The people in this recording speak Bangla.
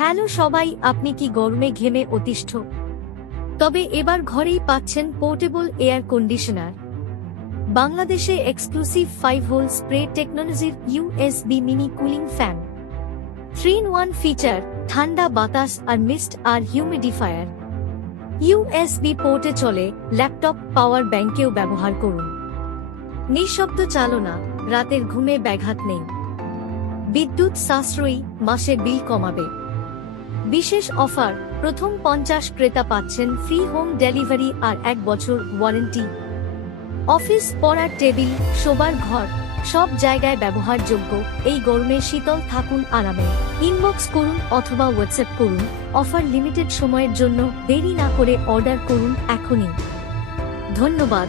হ্যালো সবাই, আপনি কি গরমে ঘেমে অতিষ্ঠ? তবে এবার ঘরেই পাচ্ছেন পোর্টেবল এয়ার কন্ডিশনার। বাংলাদেশে এক্সক্লুসিভ 5 হোল স্প্রে টেকনোলজির USB mini cooling fan. 3-in-1 feature, ঠান্ডা বাতাস আর মিস্ট আর হিউমিডিফায়ার। ইউএসবি পোর্টে চলে, ল্যাপটপ, পাওয়ার ব্যাংকেও ব্যবহার করুন। নিঃশব্দ চালনা, রাতের ঘুমে ব্যাঘাত নেই। বিদ্যুৎ সাশ্রয়ী, মাসে বিল কমাবে। বিশেষ অফার, প্রথম 50 ক্রেতা পাচ্ছেন ফ্রি হোম ডেলিভারি আর 1 বছর ওয়ারেন্টি। অফিস, পড়ার টেবিল, শোবার ঘর, সব জায়গায় ব্যবহারযোগ্য। এই গরমে শীতল থাকুন আরামে। ইনবক্স করুন অথবা হোয়াটসঅ্যাপ করুন। অফার লিমিটেড সময়ের জন্য, দেরি না করে অর্ডার করুন এখনই। ধন্যবাদ।